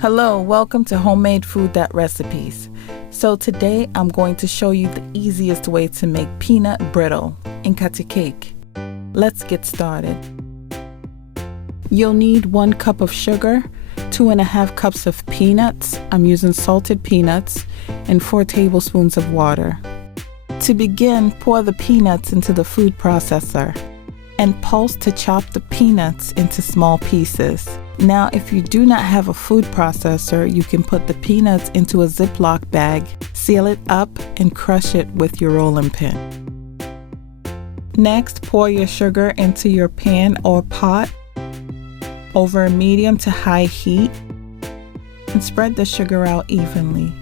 Hello, welcome to Homemade Food Recipes. So today I'm going to show you the easiest way to make peanut brittle Nkate cake. Let's get started. You'll need 1 cup of sugar, 2.5 cups of peanuts, I'm using salted peanuts, and 4 tablespoons of water. To begin, pour the peanuts into the food processor and pulse to chop the peanuts into small pieces. Now, if you do not have a food processor, you can put the peanuts into a Ziploc bag, seal it up, and crush it with your rolling pin. Next, pour your sugar into your pan or pot over a medium to high heat and spread the sugar out evenly.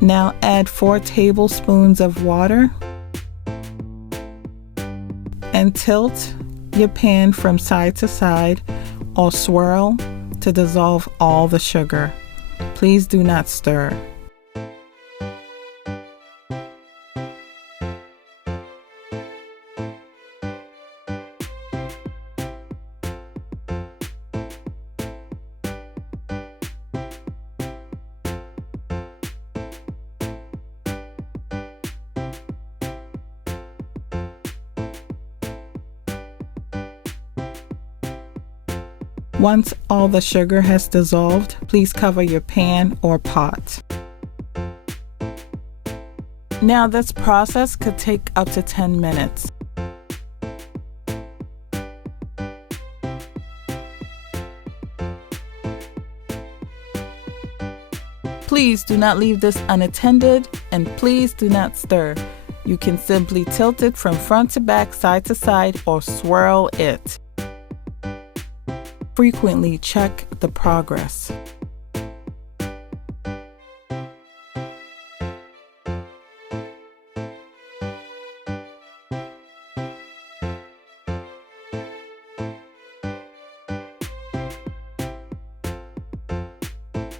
Now add 4 tablespoons of water and tilt your pan from side to side or swirl to dissolve all the sugar. Please do not stir. Once all the sugar has dissolved, please cover your pan or pot. Now this process could take up to 10 minutes. Please do not leave this unattended, and please do not stir. You can simply tilt it from front to back, side to side, or swirl it. Frequently check the progress.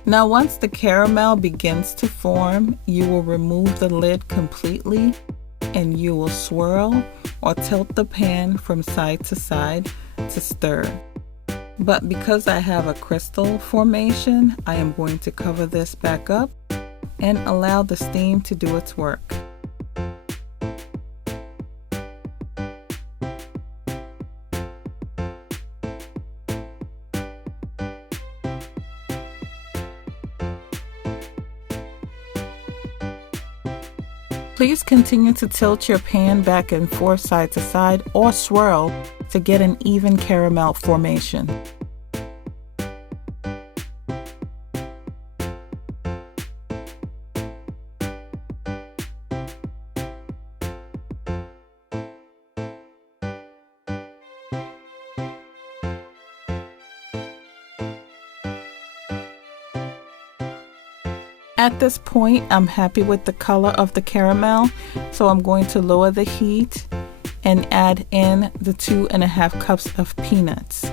Now, once the caramel begins to form, you will remove the lid completely and you will swirl or tilt the pan from side to side to stir. But because I have a crystal formation, I am going to cover this back up and allow the steam to do its work. Please continue to tilt your pan back and forth side to side or swirl to get an even caramel formation. At this point, I'm happy with the color of the caramel, so I'm going to lower the heat and add in the 2.5 cups of peanuts.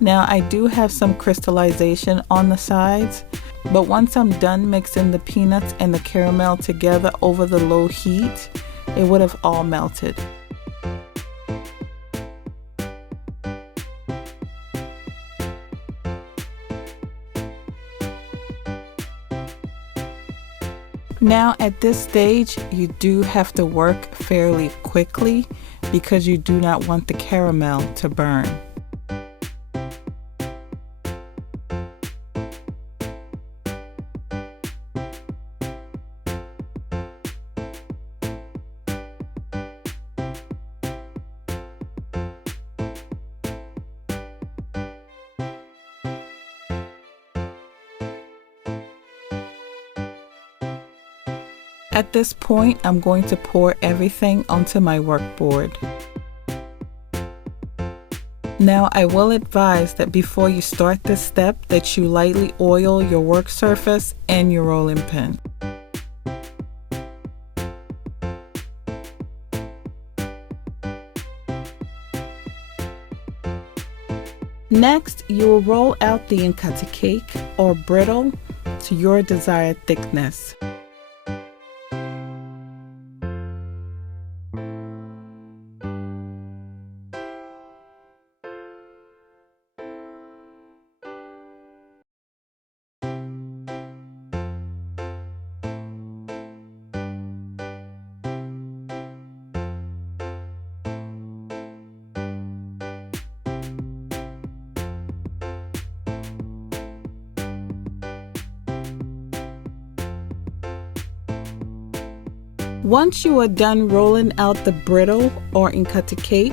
Now I do have some crystallization on the sides, but once I'm done mixing the peanuts and the caramel together over the low heat, it would have all melted. Now at this stage, you do have to work fairly quickly because you do not want the caramel to burn. At this point, I'm going to pour everything onto my workboard. Now, I will advise that before you start this step that you lightly oil your work surface and your rolling pin. Next, you will roll out the Nkate cake or brittle to your desired thickness. Once you are done rolling out the brittle or Nkate cake,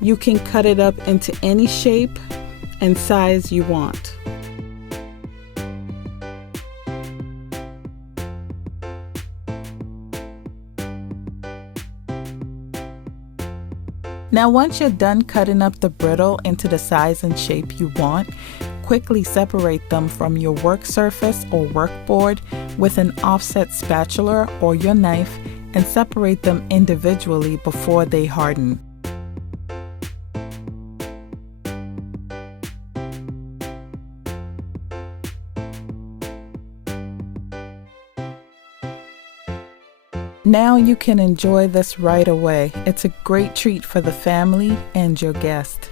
you can cut it up into any shape and size you want. Now once you're done cutting up the brittle into the size and shape you want, quickly separate them from your work surface or workboard with an offset spatula or your knife and separate them individually before they harden. Now you can enjoy this right away. It's a great treat for the family and your guest.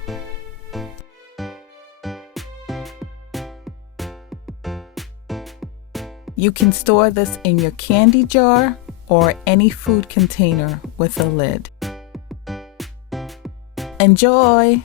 You can store this in your candy jar or any food container with a lid. Enjoy!